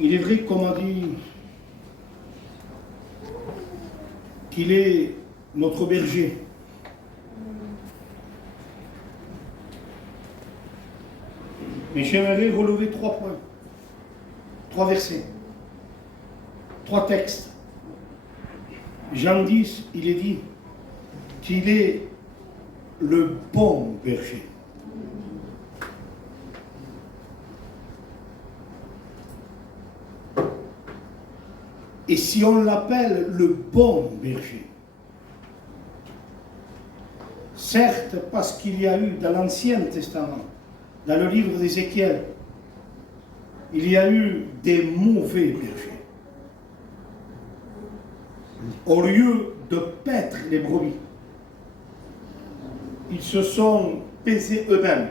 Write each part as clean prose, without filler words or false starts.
Il est vrai qu'on m'a dit qu'il est notre berger. Mais j'aimerais relever 3 points, 3 versets, 3 textes. Jean 10, il est dit qu'il est le bon berger. Et si on l'appelle le bon berger, certes parce qu'il y a eu dans l'Ancien Testament, dans le livre d'Ézéchiel, il y a eu des mauvais bergers. Au lieu de paître les brebis, ils se sont pesés eux-mêmes.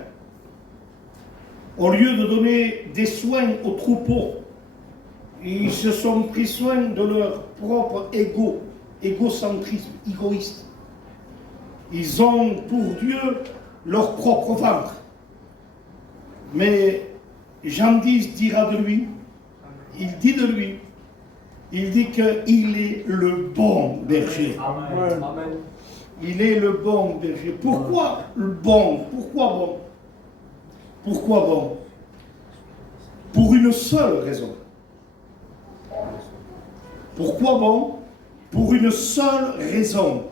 Au lieu de donner des soins aux troupeaux, ils se sont pris soin de leur propre égocentrisme, égoïste. Ils ont pour Dieu leur propre ventre. Mais Jean 10 dira de lui, il dit de lui, il dit qu'il est le bon berger. Amen. Il est le bon berger. Pourquoi le bon? Pourquoi bon? Pourquoi bon? Pour une seule raison. Pourquoi bon? Pour une seule raison.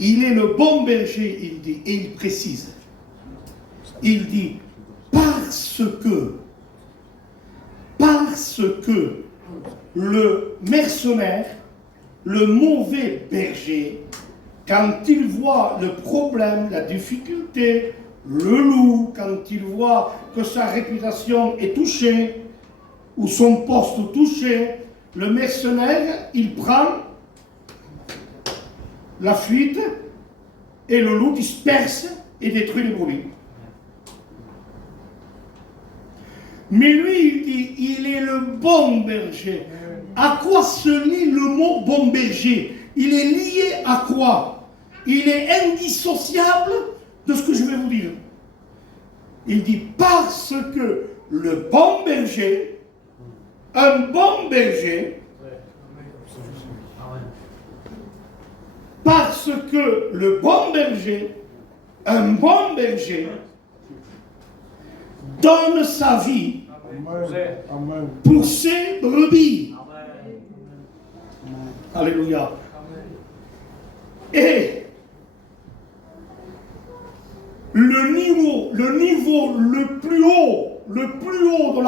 Il est le bon berger, il dit, et il précise. Il dit, parce que le mercenaire, le mauvais berger, quand il voit le problème, la difficulté, le loup, quand il voit que sa réputation est touchée, ou son poste touché, le mercenaire, il prend la fuite et le loup disperse et détruit les brebis. Mais lui, il dit, il est le bon berger. À quoi se lie le mot bon berger? Il est lié à quoi? Il est indissociable de ce que je vais vous dire. Il dit, parce que le bon berger, un bon berger, parce que le bon berger, un bon berger, donne sa vie pour ses brebis. Alléluia. Et le niveau le plus haut de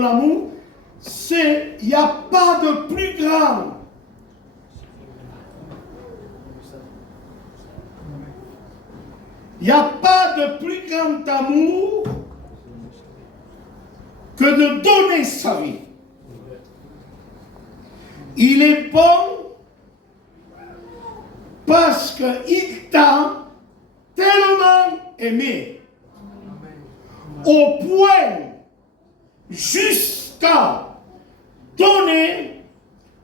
l'amour, c'est, il n'y a pas de plus grand. Il n'y a pas de plus grand amour que de donner sa vie. Il est bon parce qu'il t'a tellement aimé au point jusqu'à donner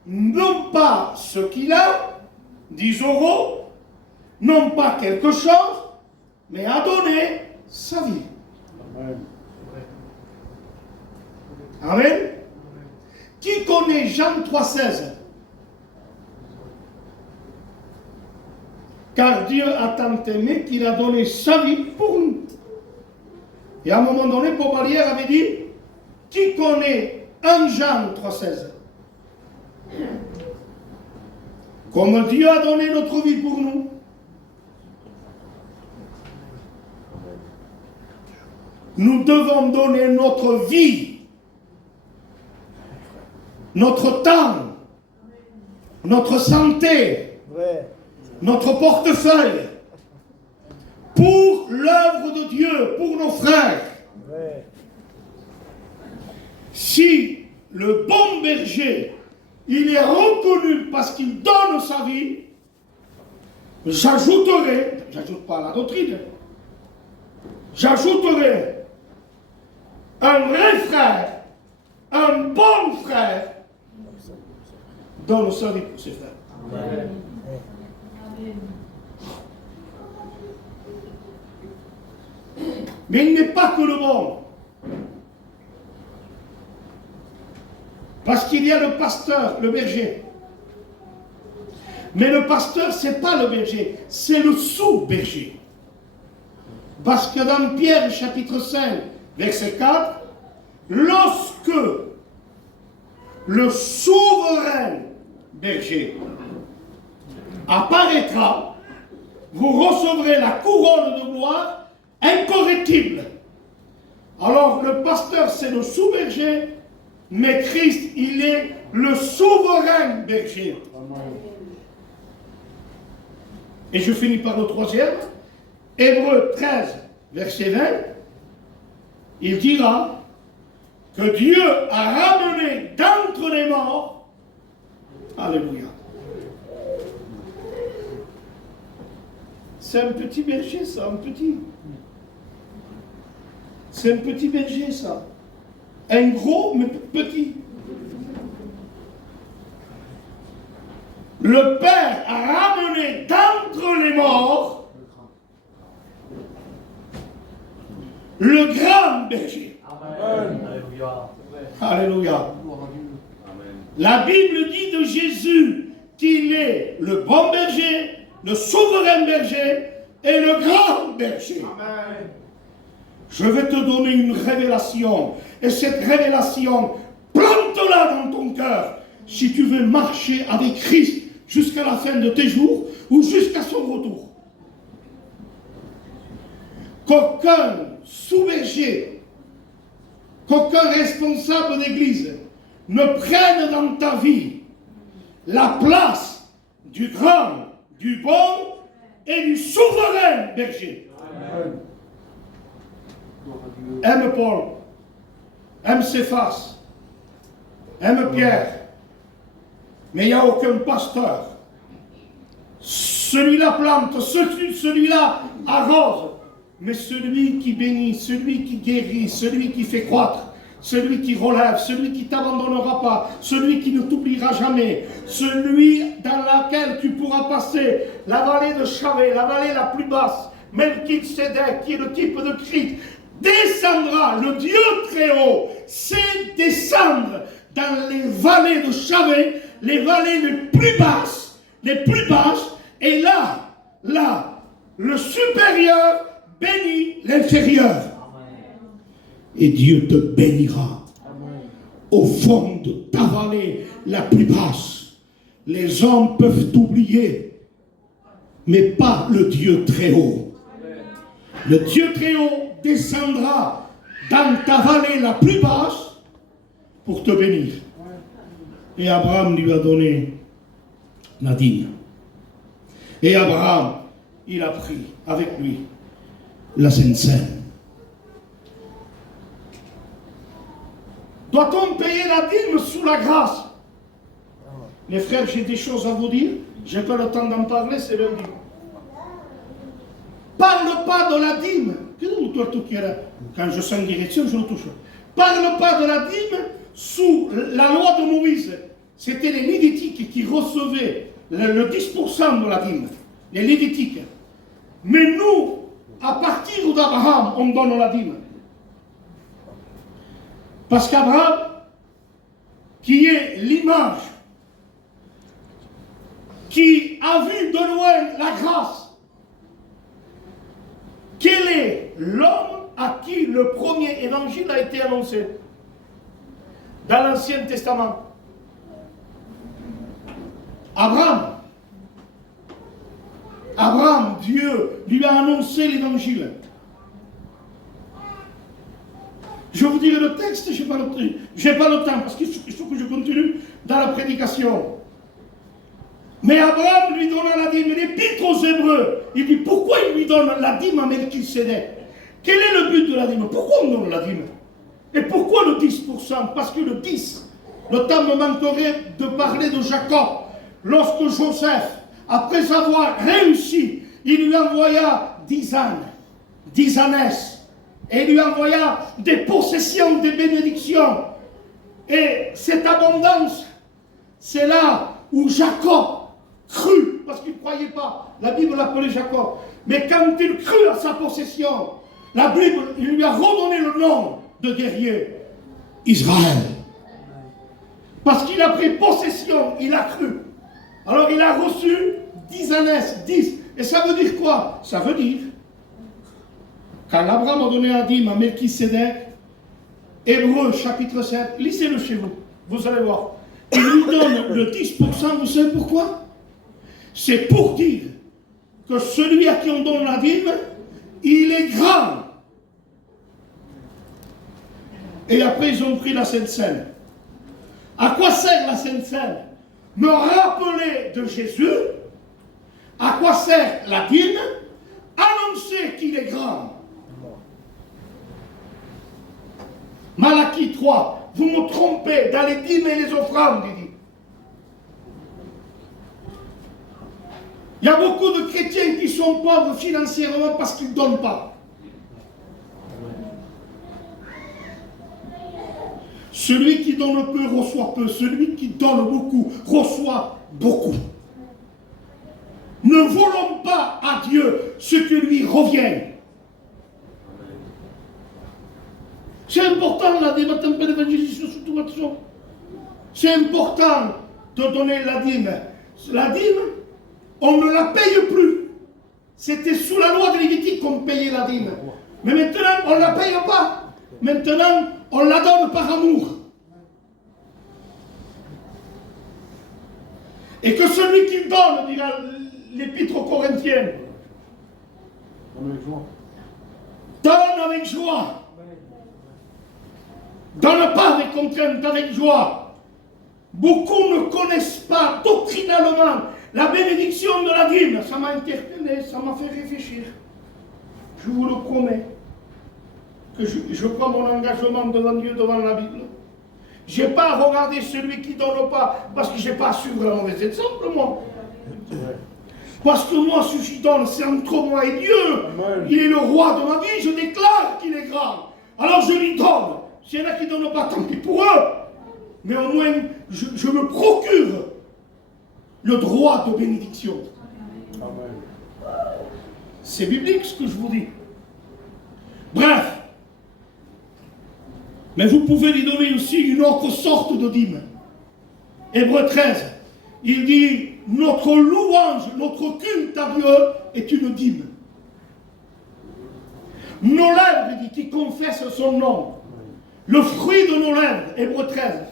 non pas ce qu'il a, 10 euros, non pas quelque chose, mais à donner sa vie. Amen. Amen. Qui connaît Jean 3,16? Car Dieu a tant aimé qu'il a donné sa vie pour nous. Et à un moment donné, Paul Barrière avait dit, qui connaît 1 Jean 3,16? Comme Dieu a donné notre vie pour nous, nous devons donner notre vie, notre temps, notre santé, notre portefeuille, pour l'œuvre de Dieu, pour nos frères. Si le bon berger, il est reconnu parce qu'il donne sa vie, j'ajoute pas à la doctrine, j'ajouterai un vrai frère, un bon frère, donne sa vie pour ses frères. Amen. Mais il n'est pas que le bon. Parce qu'il y a le pasteur, le berger. Mais le pasteur, ce n'est pas le berger, c'est le sous-berger. Parce que dans Pierre chapitre 5, verset 4, lorsque le souverain berger apparaîtra, vous recevrez la couronne de gloire incorruptible. Alors le pasteur, c'est le sous-berger, mais Christ, il est le souverain berger. Et je finis par le troisième. Hébreux 13, verset 20. Il dira que Dieu a ramené d'entre les morts. Alléluia. C'est un petit berger, ça, un petit. C'est un petit berger, ça. Un gros, mais petit. Le Père a ramené d'entre les morts le grand berger. Amen. Alléluia. Alléluia. La Bible dit de Jésus qu'il est le bon berger, le souverain berger et le grand berger. Amen. Je vais te donner une révélation. Et cette révélation, plante-la dans ton cœur si tu veux marcher avec Christ jusqu'à la fin de tes jours ou jusqu'à son retour. Qu'aucun sous-berger, qu'aucun responsable d'église ne prenne dans ta vie la place du grand, du bon et du souverain berger. Amen. Aime Paul, aime Céphas, aime Pierre, mais il n'y a aucun pasteur. Celui-là plante, celui-là arrose, mais celui qui bénit, celui qui guérit, celui qui fait croître, celui qui relève, celui qui ne t'abandonnera pas, celui qui ne t'oubliera jamais, celui dans lequel tu pourras passer la vallée de Chavé, la vallée la plus basse, Melchisedec, qui est le type de Christ, descendra, le Dieu très haut, c'est descendre dans les vallées de Chavé, les vallées les plus basses, et là, le supérieur bénit l'inférieur. Et Dieu te bénira. Au fond de ta vallée la plus basse, les hommes peuvent t'oublier, mais pas le Dieu très haut. Le Dieu très haut descendra dans ta vallée la plus basse pour te bénir. Et Abraham lui a donné la dîme. Et Abraham, il a pris avec lui la Sainte Seine. Doit-on payer la dîme sous la grâce? Les frères, j'ai des choses à vous dire. Je n'ai pas le temps d'en parler, c'est lundi. Parle pas de la dîme. Quand je sens une direction, je le touche. Parle pas de la dîme sous la loi de Moïse. C'était les Lévitiques qui recevaient le 10% de la dîme. Les Lévitiques. Mais nous, à partir d'Abraham, on donne la dîme. Parce qu'Abraham, qui est l'image, qui a vu de loin la grâce, quel est l'homme à qui le premier évangile a été annoncé dans l'Ancien Testament? Abraham. Abraham, Dieu lui a annoncé l'évangile. Je vous dirai le texte, je n'ai pas le temps, parce qu'il faut que je continue dans la prédication. Mais Abraham lui donna la dîme. L'Épître aux Hébreux, il dit pourquoi il lui donne la dîme à Melchisedec? Quel est le but de la dîme? Pourquoi on donne la dîme? Et pourquoi le 10%? Parce que le 10, le temps me manquerait de parler de Jacob. Lorsque Joseph, après avoir réussi, il lui envoya 10 ânes, 10 ânesses, et il lui envoya des possessions, des bénédictions. Et cette abondance, c'est là où Jacob crut, parce qu'il ne croyait pas. La Bible l'appelait Jacob. Mais quand il crut à sa possession, la Bible, il lui a redonné le nom de guerrier, Israël. Parce qu'il a pris possession, il a cru. Alors il a reçu 10 ânesses, 10. Et ça veut dire quoi? Ça veut dire, quand Abraham a donné un dîme à Melchisédek, Hébreux chapitre 7, lisez-le chez vous, vous allez voir. Il lui donne le 10%, vous savez pourquoi? C'est pour dire que celui à qui on donne la dîme, il est grand. Et après ils ont pris la Sainte Seine. À quoi sert la Sainte Seine? Me rappeler de Jésus. À quoi sert la dîme? Annoncer qu'il est grand. Malachie 3, vous me trompez dans les dîmes et les offrandes, il dit. Il y a beaucoup de chrétiens qui sont pauvres financièrement parce qu'ils ne donnent pas. Celui qui donne peu reçoit peu. Celui qui donne beaucoup reçoit beaucoup. Ne volons pas à Dieu ce qui lui revient. C'est important la débat un peu d'évangélisation sur toute action. C'est important de donner la dîme. La dîme, on ne la paye plus. C'était sous la loi de Lévitique qu'on payait la dîme. Mais maintenant, on ne la paye pas. Maintenant, on la donne par amour. Et que celui qui donne, dira l'Épître aux Corinthiens, donne avec joie. Donne pas avec contrainte, avec joie. Beaucoup ne connaissent pas doctrinalement la bénédiction de la dîme. Ça m'a interpellé, ça m'a fait réfléchir. Je vous le promets que je prends mon engagement devant Dieu, devant la Bible. Je n'ai pas à regarder celui qui ne donne pas parce que je n'ai pas à suivre la mauvaise exemple, moi. Parce que moi, ce qui donne, c'est entre moi et Dieu. Amen. Il est le roi de ma vie, je déclare qu'il est grand. Alors je lui donne. S'il y en a qui ne donnent pas, tant pis pour eux. Mais au moins, je me procure le droit de bénédiction. Amen. C'est biblique ce que je vous dis. Bref. Mais vous pouvez lui donner aussi une autre sorte de dîme. Hébreux 13, il dit, notre louange, notre culte à Dieu est une dîme. Nos lèvres, il dit, qui confessent son nom. Le fruit de nos lèvres, Hébreux 13,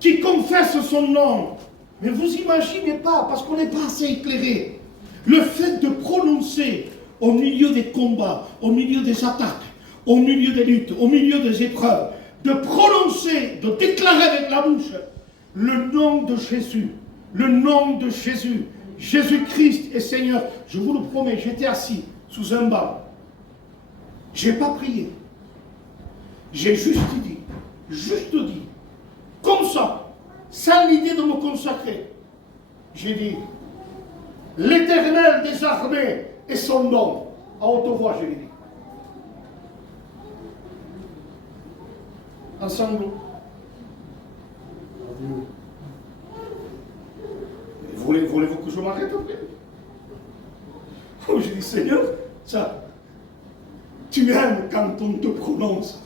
qui confessent son nom. Mais vous imaginez pas, parce qu'on n'est pas assez éclairé, le fait de prononcer au milieu des combats, au milieu des attaques, au milieu des luttes, au milieu des épreuves, de prononcer, de déclarer avec la bouche le nom de Jésus, le nom de Jésus. Jésus-Christ est Seigneur. Je vous le promets, j'étais assis sous un banc. Je n'ai pas prié. J'ai juste dit, comme ça, sans l'idée de me consacrer. J'ai dit, l'Éternel des armées est son nom. À haute voix, je l'ai dit. Ensemble. Voulez-vous que je m'arrête après? Oh, j'ai dit, Seigneur, ça, tu aimes quand on te prononce.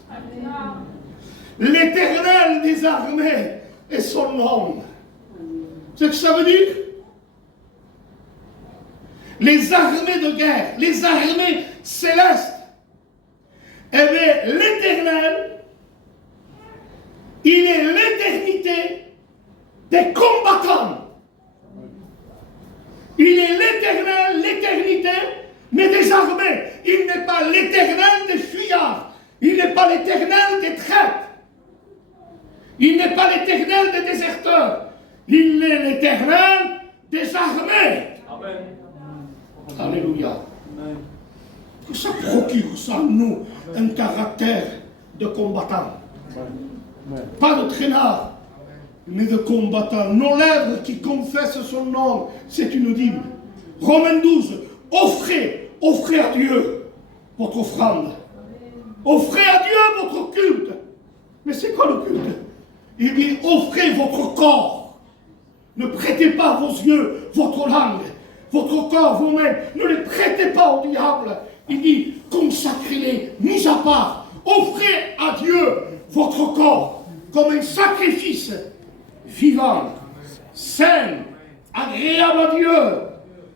L'Éternel des armées est son nom. C'est ce que ça veut dire? Les armées de guerre, les armées célestes. Eh bien, l'Éternel, il est l'éternité des combattants. Il est l'Éternel, l'éternité, mais des armées. Il n'est pas l'Éternel des fuyards. Il n'est pas l'Éternel des traîtres. Il n'est pas l'Éternel des déserteurs. Il est l'Éternel des armées. Amen. Alléluia. Amen. Que ça procure ça en nous un caractère de combattant. Amen. Pas de traînard, mais de combattant. Nos lèvres qui confessent son nom, c'est une dîme. Romains 12, offrez à Dieu votre offrande. Offrez à Dieu votre culte. Mais c'est quoi le culte? Il dit, offrez votre corps. Ne prêtez pas vos yeux, votre langue, votre corps, vos mains. Ne les prêtez pas au diable. Il dit, consacrez-les, mis à part. Offrez à Dieu votre corps comme un sacrifice vivant, sain, agréable à Dieu,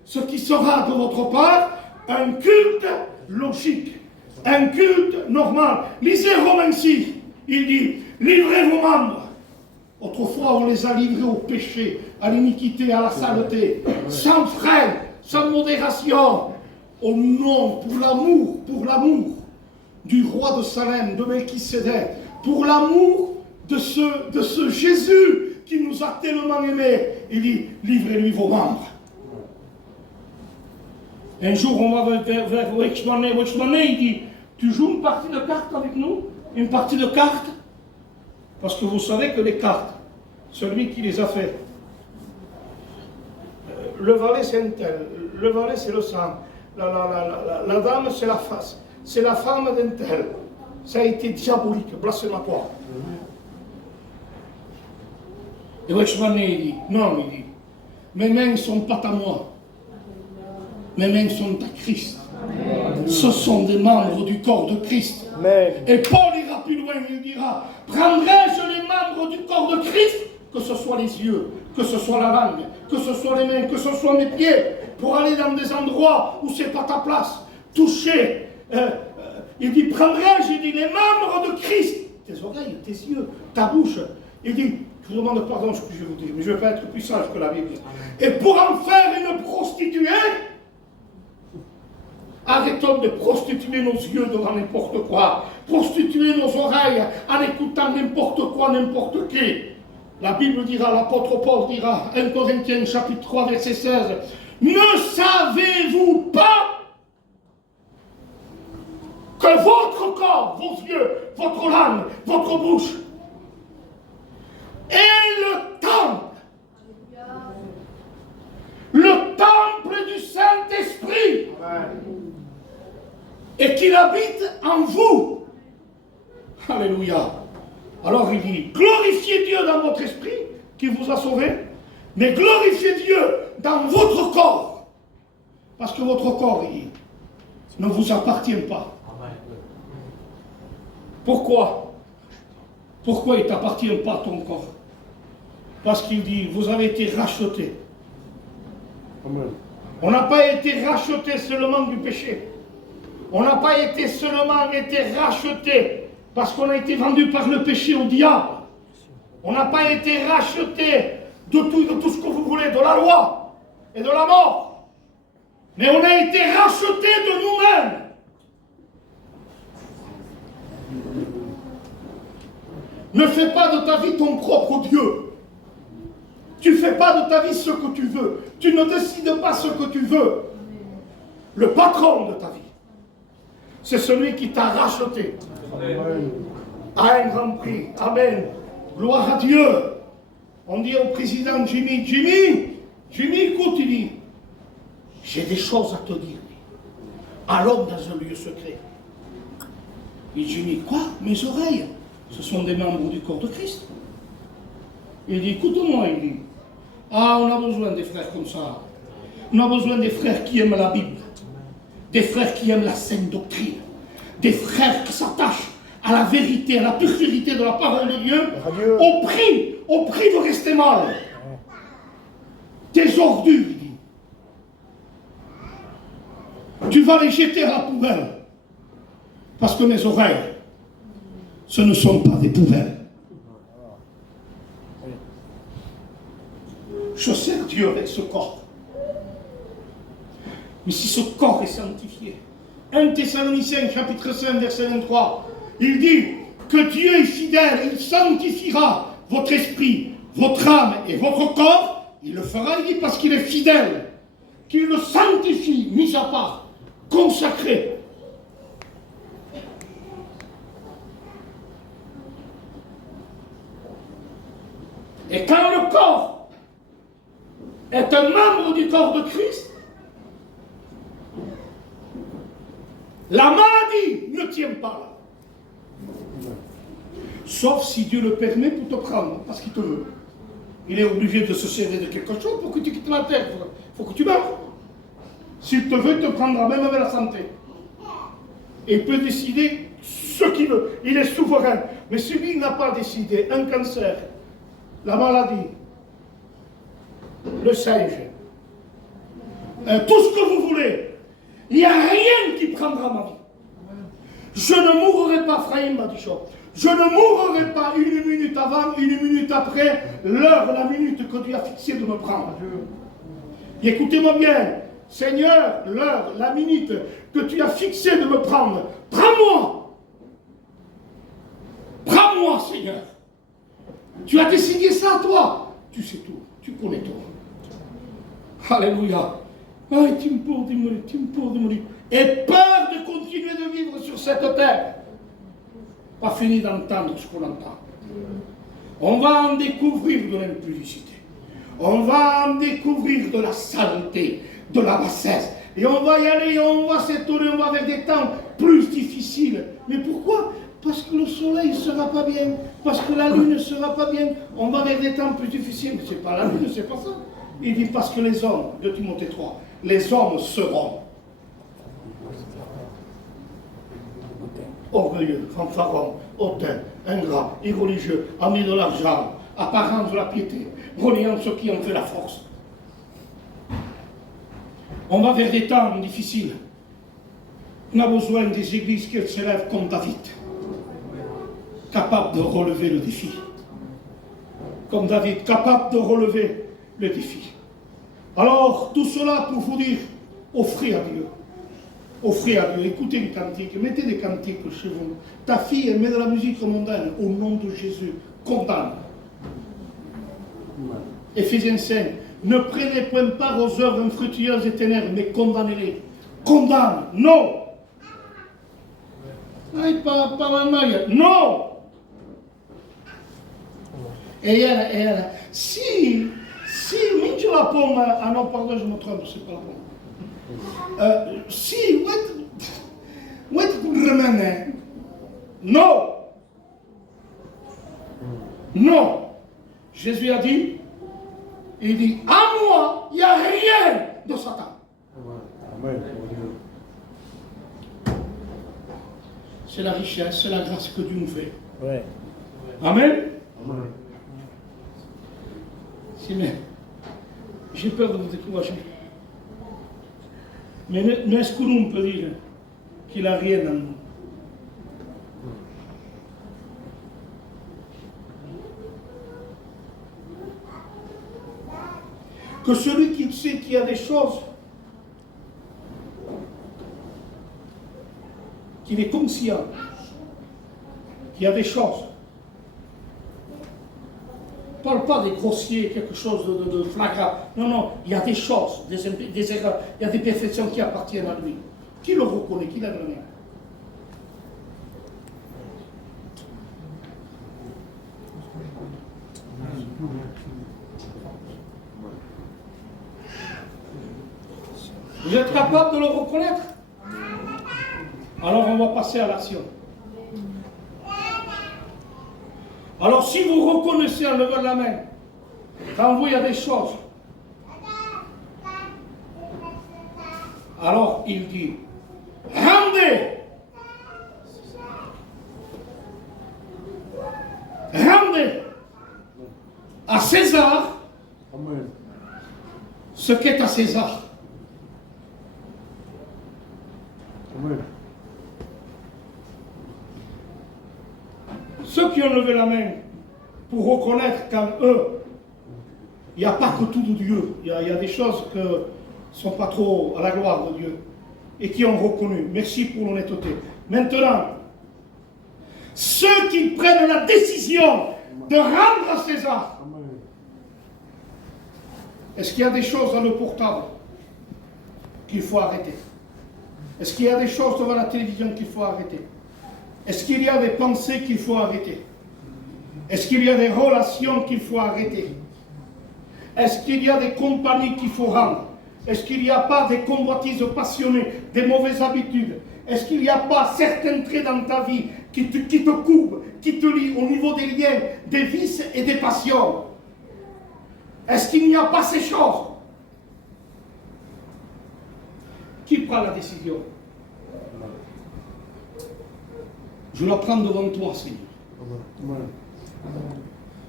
ce qui sera de votre part un culte logique, un culte normal. Lisez Romains 6, il dit, livrez vos membres. Autrefois, on les a livrés au péché, à l'iniquité, à la saleté, sans frein, sans modération, au nom, pour l'amour du roi de Salem, de Melchisédek, pour l'amour de ce Jésus qui nous a tellement aimés. Il dit, livrez-lui vos membres. Un jour, on va vers Wechmané, il dit, tu joues une partie de cartes avec nous? Une partie de cartes? Parce que vous savez que les cartes, celui qui les a fait, le valet c'est un tel, le valet c'est le sang, la dame c'est la face, c'est la femme d'un tel. Ça a été diabolique, blasphématoire. Et Wechmané il dit, non, il dit, mes mains ne sont pas à moi, mes mains sont à Christ. Amen. Ce sont des membres du corps de Christ. Amen. Et Paul ira plus loin, il dira, prendrai-je les membres du corps de Christ, que ce soit les yeux, que ce soit la langue, que ce soit les mains, que ce soit mes pieds, pour aller dans des endroits où c'est pas ta place, toucher. Il dit, prendrai-je, il dit, les membres de Christ, tes oreilles, tes yeux, ta bouche. Il dit, je vous demande pardon ce que je vais vous dire, mais je ne vais pas être plus sage que la Bible. Et pour en faire une prostituée, arrêtons de prostituer nos yeux devant n'importe quoi, prostituer nos oreilles en écoutant n'importe quoi, n'importe qui. La Bible dira, l'apôtre Paul dira, 1 Corinthiens chapitre 3 verset 16, ne savez-vous pas que votre corps, vos yeux, votre langue, votre bouche est le temple du Saint-Esprit, et qu'il habite en vous. Alléluia. Alors il dit, glorifiez Dieu dans votre esprit qui vous a sauvé, mais glorifiez Dieu dans votre corps, parce que votre corps ne vous appartient pas. Pourquoi? Pourquoi il ne t'appartient pas ton corps? Parce qu'il dit, vous avez été rachetés. On n'a pas été rachetés seulement du péché. On n'a pas été seulement été rachetés parce qu'on a été vendu par le péché au diable. On n'a pas été rachetés de tout ce que vous voulez, de la loi et de la mort. Mais on a été rachetés de nous-mêmes. Ne fais pas de ta vie ton propre Dieu. Tu ne fais pas de ta vie ce que tu veux. Tu ne décides pas ce que tu veux. Le patron de ta vie, c'est celui qui t'a racheté. Amen. À un grand prix. Amen. Gloire à Dieu. On dit au président Jimmy, écoute, il dit, j'ai des choses à te dire. Allons dans un lieu secret. Il dit, Jimmy, quoi? Mes oreilles, ce sont des membres du corps de Christ. Il dit, écoute-moi, il dit, on a besoin des frères comme ça. On a besoin des frères qui aiment la Bible, des frères qui aiment la sainte doctrine, des frères qui s'attachent à la vérité, à la pure vérité de la parole de Dieu, au prix de rester mal. Tes ordures, il dit, tu vas les jeter à la poubelle, parce que mes oreilles, ce ne sont pas des poubelles. Je sers Dieu avec ce corps. Mais si ce corps est sanctifié, 1 Thessaloniciens chapitre 5 verset 23, il dit que Dieu est fidèle, il sanctifiera votre esprit, votre âme et votre corps. Il le fera, il dit, parce qu'il est fidèle, qu'il le sanctifie, mis à part, consacré. Et quand le corps est un membre du corps de Christ, la maladie ne tient pas là. Sauf si Dieu le permet pour te prendre, parce qu'il te veut. Il est obligé de se servir de quelque chose pour que tu quittes la terre. Il faut que tu meurs. S'il te veut, il te prendra, même avec la santé. Il peut décider ce qu'il veut. Il est souverain. Mais celui qui n'a pas décidé, un cancer, la maladie, le singe, tout ce que vous voulez, il n'y a rien qui prendra ma vie. Je ne mourrai pas, Frahim Badichon. Je ne mourrai pas une minute avant, une minute après, l'heure, la minute que Dieu a fixée de me prendre. Et écoutez-moi bien, Seigneur, l'heure, la minute que tu as fixée de me prendre, prends-moi. Prends-moi, Seigneur. Tu as décidé ça, toi. Tu sais tout, tu connais tout. Alléluia. Ay, tu me poses de mourir, tu me poses de mourir. Et peur de continuer de vivre sur cette terre. Pas fini d'entendre ce qu'on entend. On va en découvrir de l'impudicité. On va en découvrir de la saleté, de la bassesse. Et on va y aller, on va s'étonner, on va vers des temps plus difficiles. Mais pourquoi? Parce que le soleil ne sera pas bien, parce que la lune ne sera pas bien. On va vers des temps plus difficiles. Mais ce n'est pas la lune, c'est pas ça. Il dit parce que les hommes, de Timothée 3, les hommes seront orgueilleux, fanfarons, hautains, ingrats, irreligieux, amis de l'argent, apparents de la piété, reniant ceux qui ont fait la force. On va vers des temps difficiles. On a besoin des églises qui s'élèvent comme David, capables de relever le défi. Comme David, capable de relever le défi. Alors, tout cela pour vous dire, offrez à Dieu. Offrez à Dieu, écoutez les cantiques, mettez des cantiques chez vous. Ta fille, elle met de la musique mondaine, au nom de Jésus, condamne. Éphésiens 5, ne prenez point part aux œuvres infructueuses et ténèbres, mais condamnez-les. Condamne, non. Aïe, pas non. Et elle, si, mince la pomme, ah non, pardon, je me trompe, c'est pas la pomme. Si, où est-ce que vous remenez? Non. Non. Jésus a dit, il dit, à moi, il n'y a rien de Satan. Amen. C'est la richesse, c'est la grâce que Dieu nous fait. Ouais. Amen. Amen. Si, mais j'ai peur de vous décourager. Mais est-ce que l'on peut dire qu'il n'a rien en nous? Que celui qui sait qu'il y a des choses, qu'il est conscient qu'il y a des choses. Je ne parle pas des grossiers, quelque chose de flagrant. Non, non, il y a des choses, des erreurs, il y a des perfections qui appartiennent à lui. Qui le reconnaît, qui l'a donné? Vous êtes capable de le reconnaître? Alors on va passer à l'action. Alors si vous reconnaissez en levant la main, quand vous il y a des choses, alors il dit, rendez à César ce qu'est à César. Amen. Ceux qui ont levé la main pour reconnaître qu'en eux, il n'y a pas que tout de Dieu. Il y a des choses qui ne sont pas trop à la gloire de Dieu. Et qui ont reconnu. Merci pour l'honnêteté. Maintenant, ceux qui prennent la décision de rendre à César. Est-ce qu'il y a des choses dans le portable qu'il faut arrêter? Est-ce qu'il y a des choses devant la télévision qu'il faut arrêter? Est-ce qu'il y a des pensées qu'il faut arrêter? Est-ce qu'il y a des relations qu'il faut arrêter? Est-ce qu'il y a des compagnies qu'il faut rendre? Est-ce qu'il n'y a pas des convoitises passionnées, des mauvaises habitudes? Est-ce qu'il n'y a pas certains traits dans ta vie qui te coupent, qui te lient au niveau des liens, des vices et des passions? Est-ce qu'il n'y a pas ces choses? Qui prend la décision? Je la prends devant toi, Seigneur.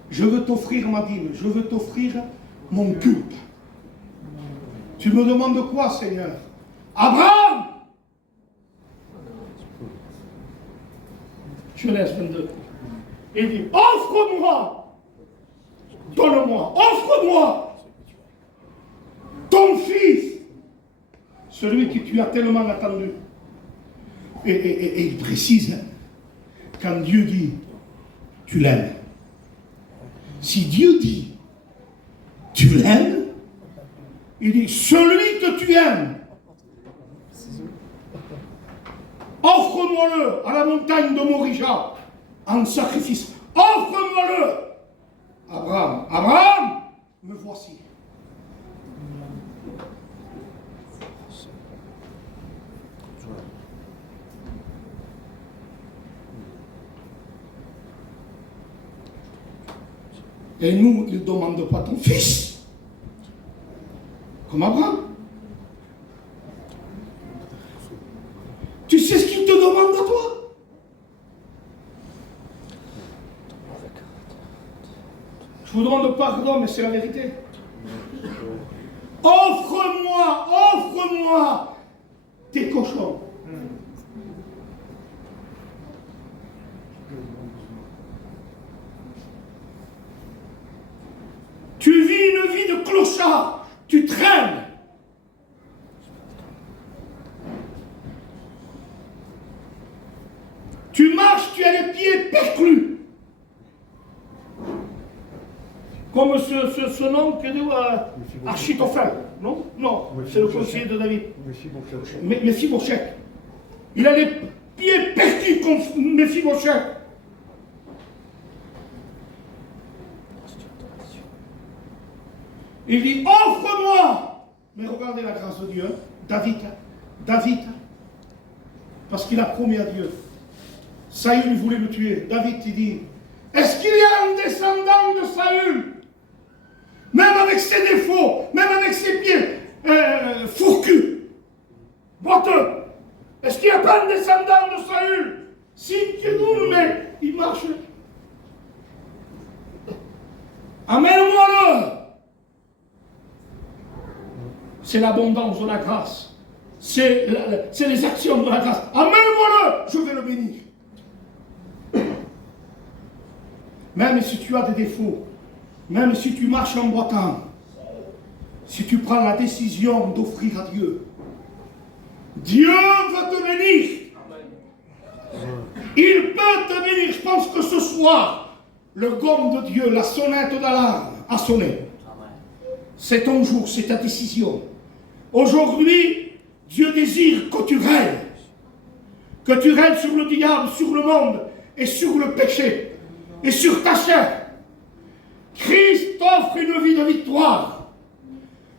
Je veux t'offrir ma dîme, je veux t'offrir mon culte. Tu me demandes quoi, Seigneur? Abraham! Genèse 22. Il dit, offre-moi, donne-moi, offre-moi ton fils, celui que tu as tellement attendu. Et il précise, hein, quand Dieu dit, tu l'aimes. Si Dieu dit, tu l'aimes, il dit, celui que tu aimes, offre-moi-le à la montagne de Morija en sacrifice. Offre-moi-le. Abraham, Abraham, me voici. Et nous, il ne demande pas ton fils. Comme Abraham. Tu sais ce qu'il te demande à toi? Je vous demande pardon, mais c'est la vérité. Offre-moi, offre-moi tes cochons. Tu vis une vie de clochard, tu traînes. Tu marches, tu as les pieds perclus. Comme ce nom que dit Achitophel. Non, non, c'est le conseiller de David. Mephibosheth. Il a les pieds perclus comme Mephibosheth. Il dit, offre-moi. Mais regardez la grâce de Dieu. David. Parce qu'il a promis à Dieu. Saül voulait le tuer. David, il dit, est-ce qu'il y a un descendant de Saül? Même avec ses défauts, même avec ses pieds fourcus, boiteux. Est-ce qu'il n'y a pas un descendant de Saül? Si tu nous, mais il marche. Amène-moi-le. C'est l'abondance de la grâce. C'est les actions de la grâce. Amène-moi-le, je vais le bénir. Même si tu as des défauts, même si tu marches en boitant, si tu prends la décision d'offrir à Dieu, Dieu va te bénir. Il peut te bénir. Je pense que ce soir, le gong de Dieu, la sonnette d'alarme a sonné. C'est ton jour, c'est ta décision. Aujourd'hui, Dieu désire que tu règnes. Que tu règnes sur le diable, sur le monde et sur le péché et sur ta chair. Christ offre une vie de victoire.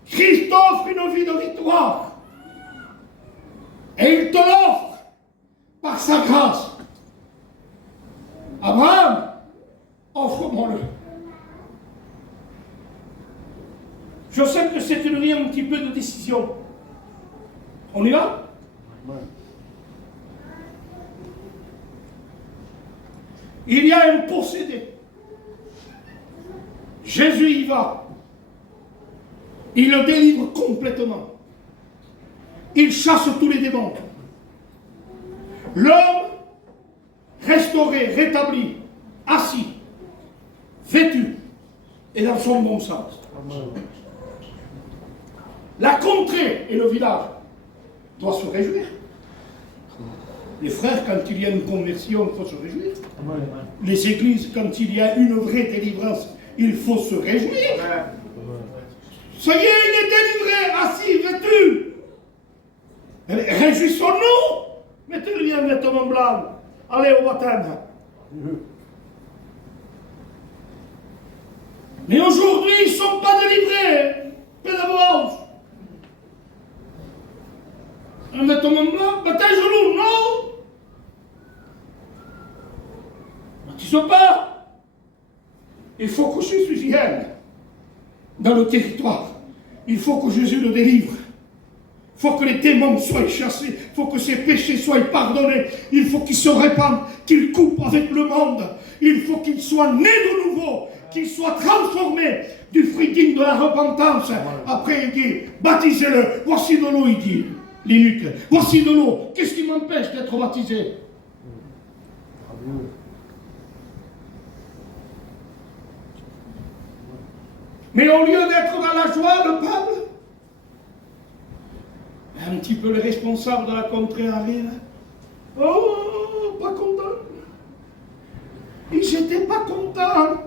Christ offre une vie de victoire. Et il te l'offre par sa grâce. Abraham, offre-moi-le. Je sais que c'est une vie un petit peu de décision. On y va? Il y a un possédé. Jésus y va. Il le délivre complètement. Il chasse tous les démons. L'homme restauré, rétabli, assis, vêtu et dans son bon sens. La contrée et le village doivent se réjouir. Les frères, quand il y a une conversion, il faut se réjouir. Les églises, quand il y a une vraie délivrance, il faut se réjouir. Ça y est, il est délivré, assis, vêtu. Réjouissons-nous. Mettez-lui un vêtement blanc. Allez au baptême. Mais aujourd'hui, ils ne sont pas délivrés. Pédagogue. Un vêtement blanc, baptême genou, non. Baptise pas. Il faut que Jésus vienne dans le territoire. Il faut que Jésus le délivre. Il faut que les démons soient chassés. Il faut que ces péchés soient pardonnés. Il faut qu'ils se répandent, qu'ils coupent avec le monde. Il faut qu'ils soient nés de nouveau, qu'ils soient transformés du fruit digne de la repentance. Après, il dit, baptisez-le. Voici de l'eau, il dit, l'eunuque. Voici de l'eau. Qu'est-ce qui m'empêche d'être baptisé? Mais au lieu d'être dans la joie, le peuple, un petit peu les responsables de la contrée arrivent. Oh, pas content. Ils n'étaient pas contents.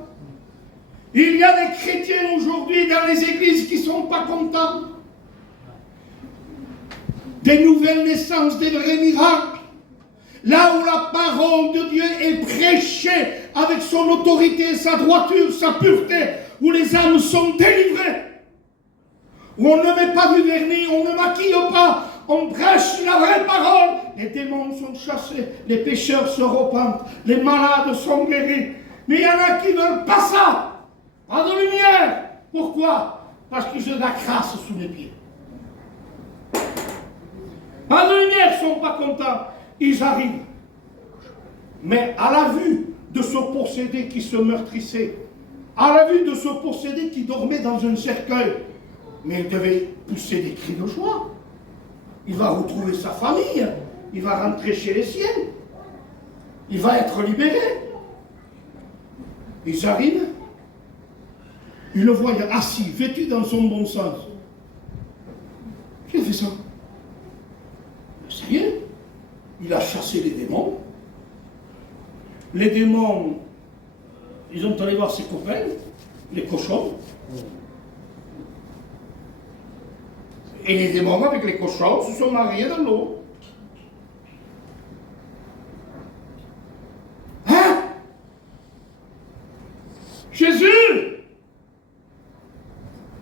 Il y a des chrétiens aujourd'hui dans les églises qui ne sont pas contents. Des nouvelles naissances, des vrais miracles. Là où la parole de Dieu est prêchée avec son autorité, sa droiture, sa pureté, où les âmes sont délivrées, où on ne met pas du vernis, on ne maquille pas, on prêche la vraie parole, les démons sont chassés, les pécheurs se repentent, les malades sont guéris. Mais il y en a qui ne veulent pas ça, pas de lumière. Pourquoi? Parce qu'ils ont de la crasse sous les pieds. Pas de lumière, ils ne sont pas contents. Ils arrivent. Mais à la vue de ce possédé qui se meurtrissait, à la vue de ce possédé qui dormait dans un cercueil, mais il devait pousser des cris de joie. Il va retrouver sa famille, il va rentrer chez les siens, il va être libéré. Ils arrivent, ils le voient assis, vêtu dans son bon sens. Qui a fait ça? C'est rien. Il a chassé les démons. Les démons, ils ont allé voir ses copains, les cochons. Et les démons avec les cochons se sont mariés dans l'eau. Hein? Jésus!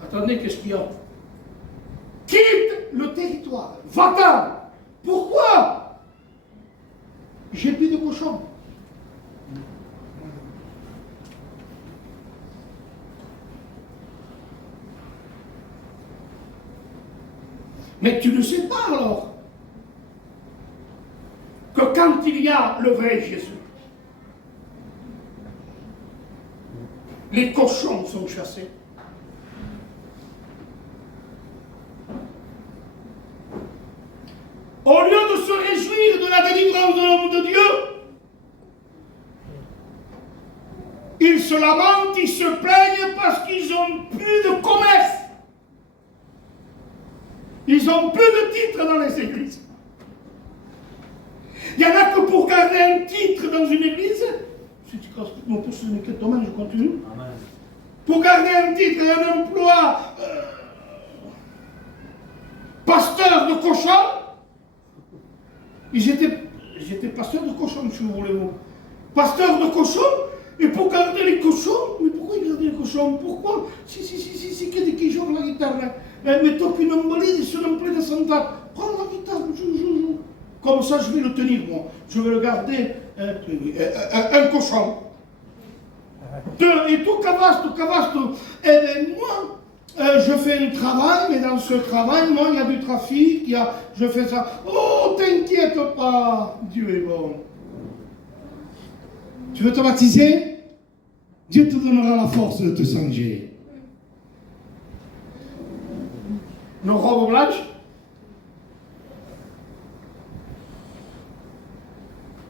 Attendez, qu'est-ce qu'il y a? Quitte le territoire. Va-t'en! Pourquoi? J'ai plus de cochons. Mais tu ne sais pas alors que quand il y a le vrai Jésus, les cochons sont chassés. Au lieu de se réjouir de la délivrance de l'homme de Dieu, ils se lamentent, ils se plaignent parce qu'ils n'ont plus de commerce. Ils n'ont plus de titres dans les églises. Il n'y en a que pour garder un titre dans une église. Si tu casses mon pouce sur une je continue. Amen. Pour garder un titre, un emploi, pasteur de cochons. J'étais pasteur de cochons, si vous voulez. Pasteur de cochons, et pour garder les cochons, mais pourquoi ils gardent les cochons? Pourquoi? Si, qui joue la guitare là. Mais toi, une embolie, sur un plein de santa, prends la guitare, joue. Comme ça, je vais le tenir, moi. Je vais le garder, un cochon. Et tout cavaste. Et moi, je fais un travail, mais dans ce travail, moi, il y a du trafic, je fais ça. Oh, t'inquiète pas, Dieu est bon. Tu veux te baptiser? Dieu te donnera la force de te changer. Nos robes blanches,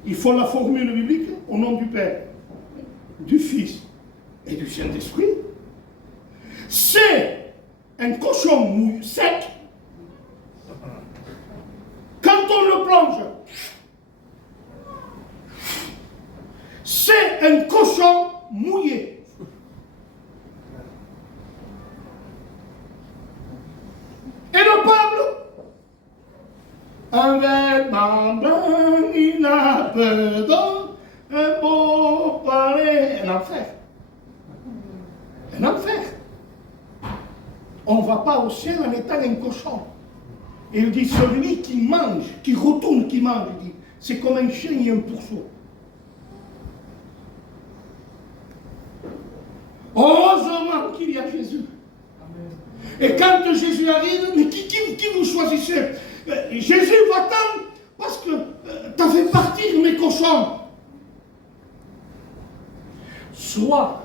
il faut la formule biblique au nom du Père, du Fils et du Saint-Esprit. C'est un cochon sec. Quand on le plonge, c'est un cochon mouillé. Et le peuple, un vêtement blanc, il a peu d'eau, un beau palais, un enfer. Un enfer. On ne va pas au ciel en étant un cochon. Et il dit, celui qui mange, qui retourne, qui mange, il dit, c'est comme un chien et un pourceau. Heureusement qu'il y a Jésus. Et quand Jésus arrive, mais qui Qui vous choisissez? Jésus, va-t'en, parce que tu as fait partir mes cochons. Soit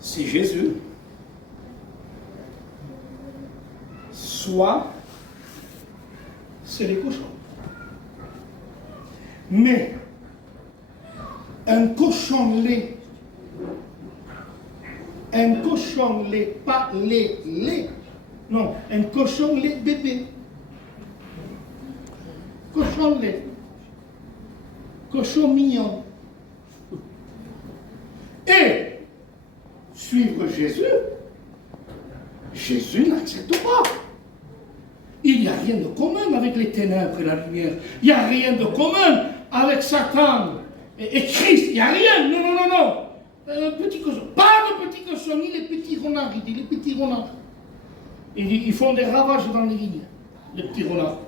c'est Jésus, soit c'est les cochons. Mais un cochon lait, pas lait, non, un cochon lait bébé, cochon lait, cochon mignon, et suivre Jésus, Jésus n'accepte pas. Il n'y a rien de commun avec les ténèbres et la lumière. Il n'y a rien de commun avec Satan et Christ. Il n'y a rien. Non, non, non, non. Petit cochon. Pas de petits cochons, ni les petits renards. Il dit les petits renards. Il dit, ils font des ravages dans les vignes, les petits renards.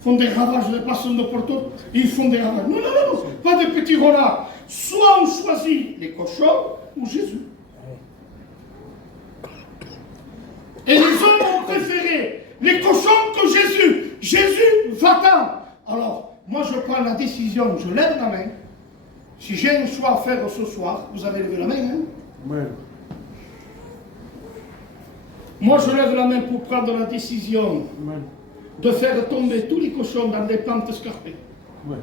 Ils font des ravages, ils passent de Porto, ils font des ravages. Non, non, non, non. Pas de petits renards. Soit on choisit les cochons ou Jésus. Et les hommes ont préféré les cochons que Jésus. Jésus, va-t'en. Alors, moi je prends la décision, je lève la main. Si j'ai un choix à faire ce soir, vous avez levé la main, hein? Oui. Moi je lève la main pour prendre la décision de faire tomber tous les cochons dans des pentes escarpées. Oui.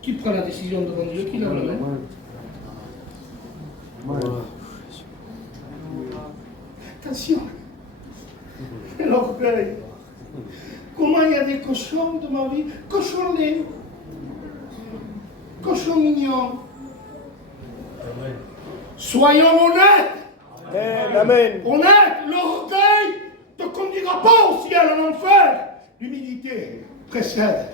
Qui prend la décision devant Dieu? Qui lève la main? Attention, l'orgueil. Comment il y a des cochons de ma vie? Cochon lait, cochon mignon. Soyons honnêtes. Amen. Honnêtes, l'orgueil ne te conduira pas au ciel, en enfer. L'humilité précède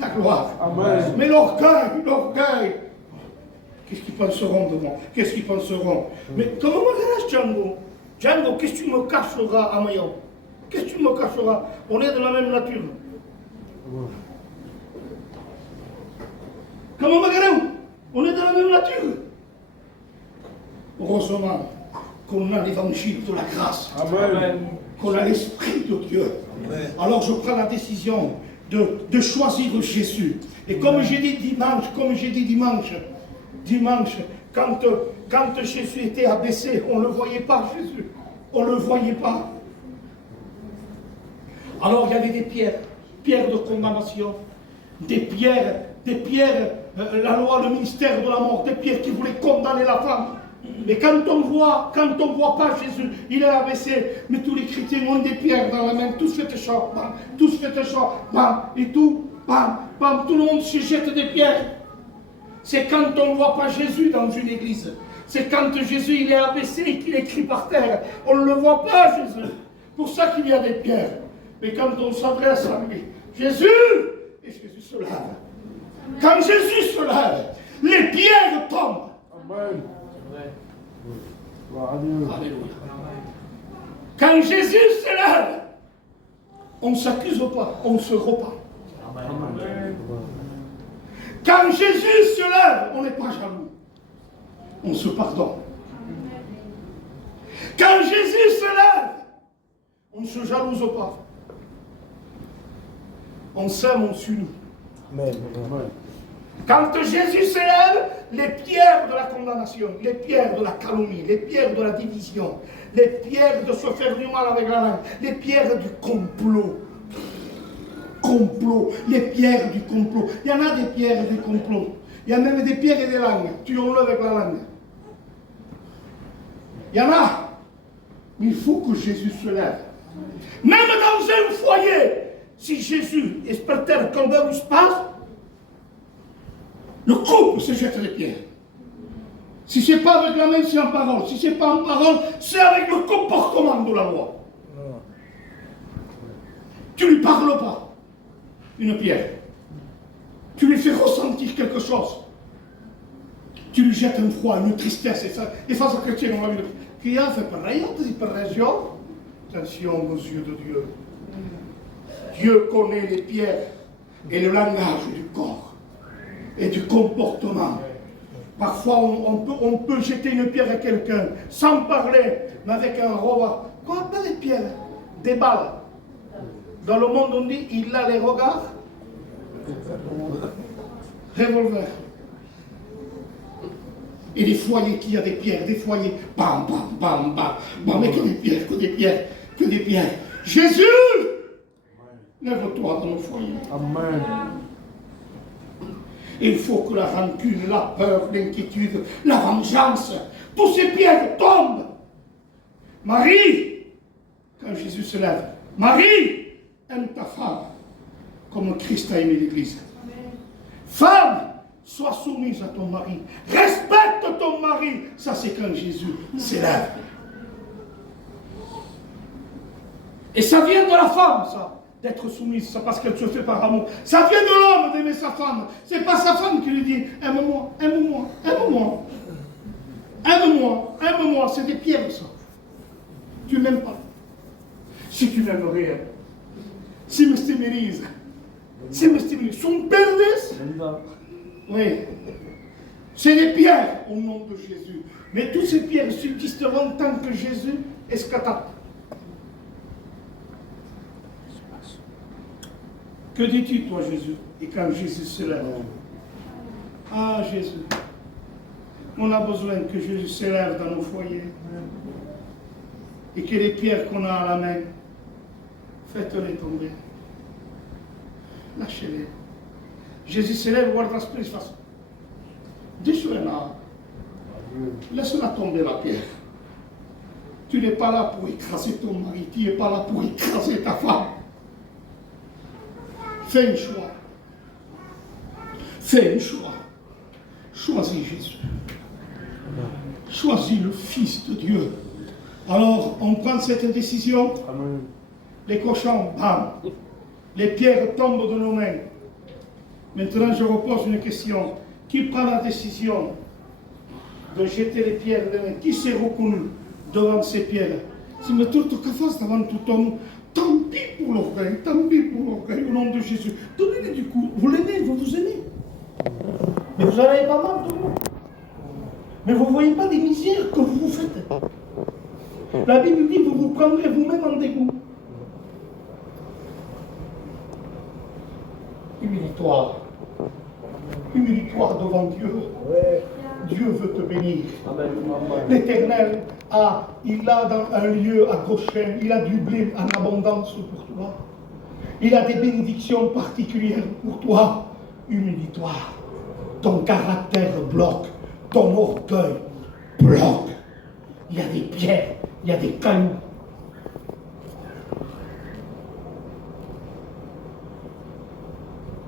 la gloire. Amen. Mais l'orgueil. Qu'est-ce qu'ils penseront de moi? Qu'est-ce qu'ils penseront? Mais comment me caches, Django? Django, qu'est-ce que tu me cacheras à Mayon? Qu'est-ce que tu me cacheras? On est de la même nature. Comment me caches? On est de la même nature. Heureusement qu'on a l'évangile de la grâce. Amen. Qu'on a l'Esprit de Dieu. Amen. Alors je prends la décision de choisir Jésus. Et comme j'ai dit dimanche, quand Jésus était abaissé, on ne le voyait pas, Jésus. On ne le voyait pas. Alors il y avait des pierres de condamnation, des pierres, la loi, le ministère de la mort, des pierres qui voulaient condamner la femme. Mais quand on voit pas Jésus, il est abaissé, mais tous les chrétiens ont des pierres dans la main, tous fait chaud, bam, tous fait chaud, bam, et tout, bam, bam, tout le monde se jette des pierres. C'est quand on ne voit pas Jésus dans une église. C'est quand Jésus il est abaissé et qu'il écrit par terre. On ne le voit pas, Jésus. Pour ça qu'il y a des pierres. Mais quand on s'adresse à lui, Jésus, et Jésus se lève. Quand Jésus se lève, les pierres tombent. Amen. Alléluia. Quand Jésus se lève, on ne s'accuse pas, on se repent. Amen. Quand Jésus se lève, on n'est pas jaloux. On se pardonne. Quand Jésus se lève, on ne se jalouse pas. On s'aime, on s'unit. Amen. Quand Jésus se lève, les pierres de la condamnation, les pierres de la calomnie, les pierres de la division, les pierres de se faire du mal avec la langue, les pierres du complot, les pierres du complot. Il y en a des pierres du complot. Il y a même des pierres et des langues. Tuons-le avec la langue. Il y en a. Mais il faut que Jésus se lève. Même dans un foyer, si Jésus est par terre, quand il se passe, le couple se jette les pierres. Si ce n'est pas avec la main, c'est en parole. Si ce n'est pas en parole, c'est avec le comportement de la loi. Tu ne lui parles pas. Une pierre. Tu lui fais ressentir quelque chose. Tu lui jettes un froid, une tristesse. Et face au chrétien, on va dire, qui a fait pareil, attention aux yeux de Dieu. Dieu connaît les pierres et le langage du corps et du comportement. Parfois, on peut jeter une pierre à quelqu'un sans parler, mais avec un regard. Quoi, pas des pierres, des balles. Dans le monde, on dit il a les regards. Revolver. Et des foyers qui a des pierres, des foyers. Bam, bam, bam, bam. Bam, mais que des pierres, que des pierres, que des pierres. Jésus! Lève-toi dans nos foyers. Amen. Il faut que la rancune, la peur, l'inquiétude, la vengeance, tous ces pierres tombent. Marie, quand Jésus se lève, Marie, aime ta femme comme Christ a aimé l'Église. Femme, sois soumise à ton mari. Respecte ton mari. Ça, c'est quand Jésus s'élève. Et ça vient de la femme, ça. D'être soumise, c'est parce qu'elle se fait par amour. Ça vient de l'homme d'aimer sa femme. C'est pas sa femme qui lui dit aime-moi, aime-moi, aime-moi. Aime-moi, aime-moi. C'est des pierres, ça. Tu m'aimes pas. Si tu m'aimes réel. Si me stimulise. Si me stimulise. Son perdes. Oui. C'est des pierres au nom de Jésus. Mais toutes ces pierres subsisteront tant que Jésus escatate. Que dis-tu, toi, Jésus? Et quand Jésus se lève. Ah, Jésus. On a besoin que Jésus s'élève dans nos foyers. Et que les pierres qu'on a à la main, faites-les tomber. Lâchez-les. Jésus s'élève, guarda spirito face. Dis-le-la. Laisse-la tomber, la pierre. Tu n'es pas là pour écraser ton mari. Tu n'es pas là pour écraser ta femme. Fais un choix. Fais un choix. Choisis Jésus. Choisis le Fils de Dieu. Alors, on prend cette décision. Amen. Les cochons, bam. Les pierres tombent de nos mains. Maintenant, je repose une question. Qui prend la décision de jeter les pierres de main? Qui s'est reconnu devant ces pierres? Si me tourne que face devant tout homme, tant pis pour l'orgueil, tant pis pour l'orgueil, au nom de Jésus. Donnez-lui du coup. Vous l'aimez, vous vous aimez. Mais vous en avez pas mal de vous. Mais vous ne voyez pas des misères que vous vous faites. La Bible dit, vous vous prendrez vous-même en dégoût. Humilie-toi. Humilie-toi devant Dieu. Dieu veut te bénir. L'Éternel il a dans un lieu à Goshen, il a du blé en abondance pour toi. Il a des bénédictions particulières pour toi. Humilie-toi. Ton caractère bloque. Ton orgueil bloque. Il y a des pierres, il y a des cailloux.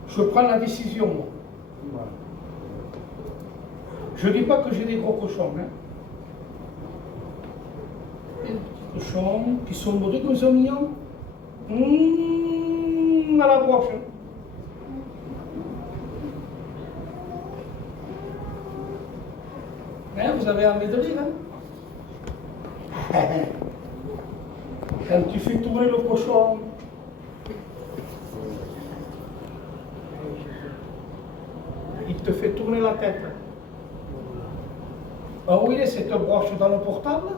Je prends la décision, moi. Je ne dis pas que j'ai des gros cochons. Hein. Des petits cochons qui sont beaux comme ça, mignons. À la broche. Hein, vous avez envie de lire, hein? Quand tu fais tourner le cochon, il te fait tourner la tête. Alors, où est cette broche dans le portable?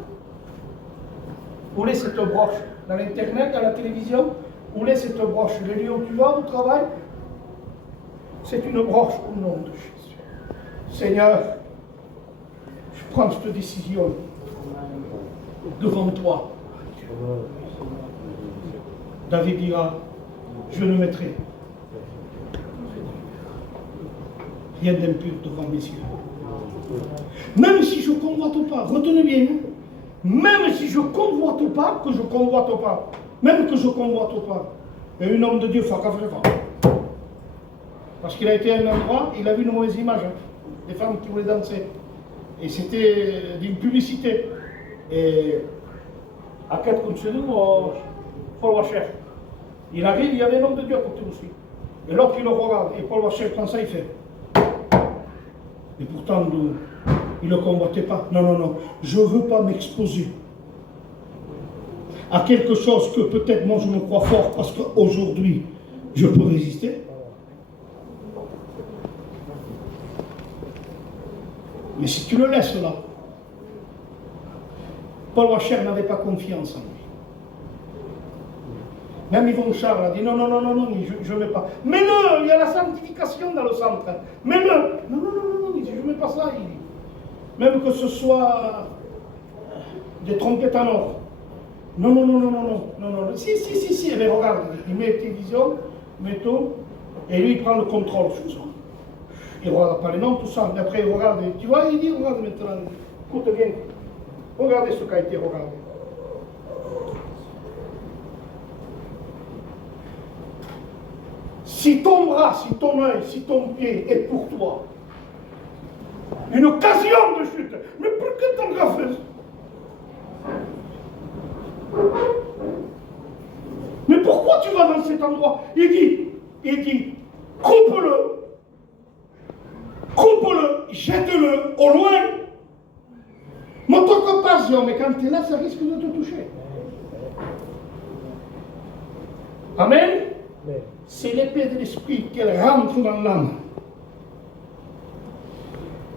Où est cette broche? Dans l'internet, dans la télévision? Où est cette broche? Le lieu où tu vas au travail? C'est une broche au nom de Jésus. Seigneur, je prends cette décision devant toi. David dira, je ne mettrai rien d'impur devant mes yeux. Même si je ne convoite pas, retenez bien, hein? Même si je ne convoite pas, que je ne convoite pas, même que je ne convoite pas, et un homme de Dieu, parce qu'il a été à un endroit, il a vu une mauvaise image, hein, des femmes qui voulaient danser. Et c'était d'une publicité. Et à 4 contre nous, Paul Washer. Il arrive, il y avait un homme de Dieu à côté aussi. Et l'autre, il le regarde. Et Paul Washer prend ça, il fait. Et pourtant, il ne le convoitait pas. Non, non, non. Je ne veux pas m'exposer à quelque chose que peut-être moi je me crois fort parce qu'aujourd'hui, je peux résister. Mais si tu le laisses là, Paul Washer n'avait pas confiance en lui. Même Yvon Charles a dit non, je ne mets pas. Mets-le, il y a la sanctification dans le centre. Mets-le. Non, il dit, je ne mets pas ça. Il dit. Même que ce soit des trompettes en or. Non. Si. Eh bien, regarde, il met télévision, met tout, et lui, il prend le contrôle sur ça. Il ne regarde pas les noms, tout ça. Mais après, il regarde, tu vois, il dit, regarde maintenant, écoute bien. Regardez ce qui a été regardé. Si ton bras, si ton œil, si ton pied est pour toi une occasion de chute, mais pourquoi ton gars fait ça? Mais pourquoi tu vas dans cet endroit? Il dit, coupe-le, jette-le au loin. Mon occasion, mais quand tu es là, ça risque de te toucher. Amen. C'est l'épée de l'esprit qu'elle rentre dans l'âme.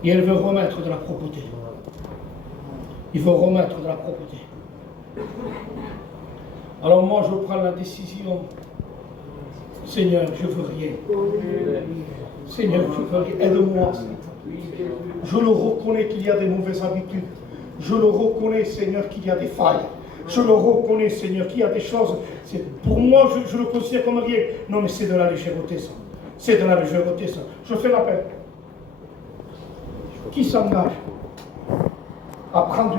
Et elle veut remettre de la propreté. Il veut remettre de la propreté. Alors moi, je prends la décision. Seigneur, je veux rien. Seigneur, je veux rien. Aide-moi. Je le reconnais qu'il y a des mauvaises habitudes. Je le reconnais, Seigneur, qu'il y a des failles. Je le reconnais, Seigneur, qu'il y a des choses. Pour moi, je le considère comme rien. Non, mais c'est de la légèreté, ça. C'est de la légèreté, ça. Je fais l'appel. Qui s'engage à prendre